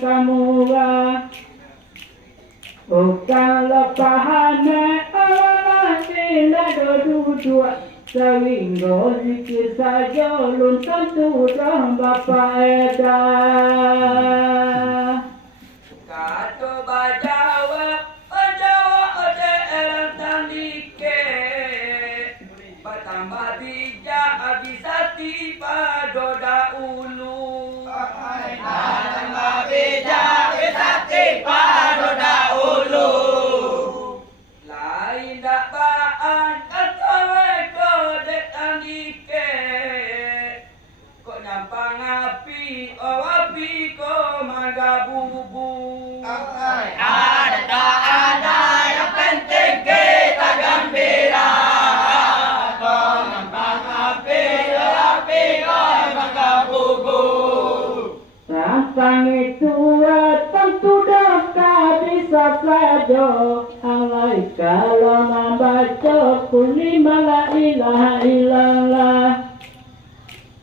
kamu bukan lepahane Allah tidak dua sawinggo zikir saja lun tentu dah Bapak Eda kato bajawa ode erang tandike patambah bijak abisati padoda ulu patambah bijak abisati padoda ulu lain dak baan katawe kode tandike kok nyampang api api ko magabubu ada yang penting kita gembira kok nyampang api ko magabubu tentang itu tentu dah bisa saja alai kalau membaca kulima la ilaha illallah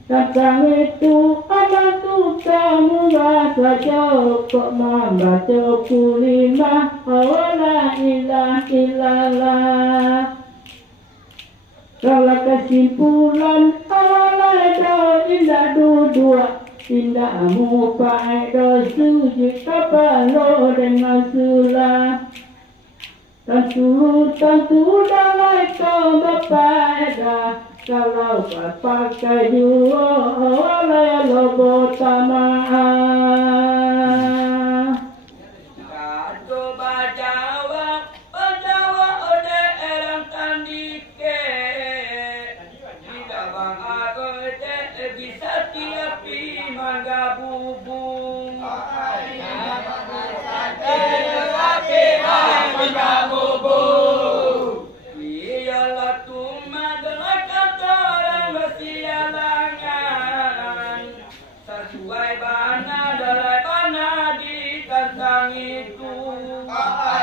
tentang itu ada tuh kamu saja kok membaca kulima la ilaha illallah kalau kesimpulan Allah itu indah dua indah muka itu sujud kapalo dengan sulah tentu dalam kau Bapak Eda kalau Bapak kayu oleh lobo tamah kato bajawa ode erang tandike tidak bang ode bisa tiapi magabubu magabubu iyalah tumadala kataran basialangan sesuai bana dalai bana di tentang itu